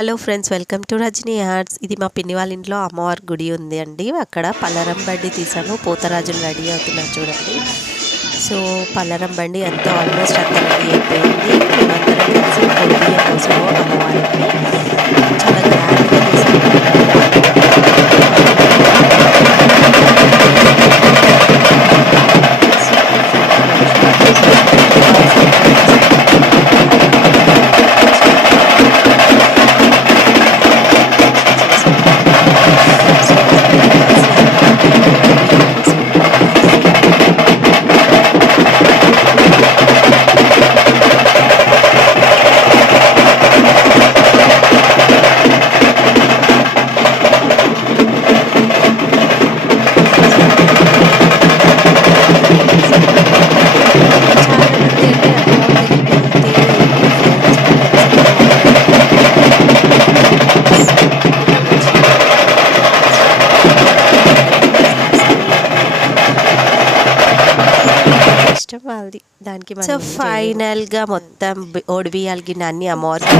Hello friends, welcome to Rajani arts. ఇది మా పిన్ని వాళ్ళ ఇంట్లో అమ్మవారి గుడి ఉంది అండి. అక్కడ పల్లరం బండి తీసాము. పోతరాజులు రెడీ అవుతున్నారు చూడండి. సో పల్లరం బండి ఎంతో ఆల్మోస్ట్ అంతా రెడీ అయిపోయింది. మేమందరం కలిసి పొడిబియ్యం కోసము అమ్మవారికి చాలా గ్రాండ్గా ఇష్టం వాళ్ళది. దానికి సో ఫైనల్గా మొత్తం ఓడిబియ్యాల గిన్నె అన్ని అమ్మవారికి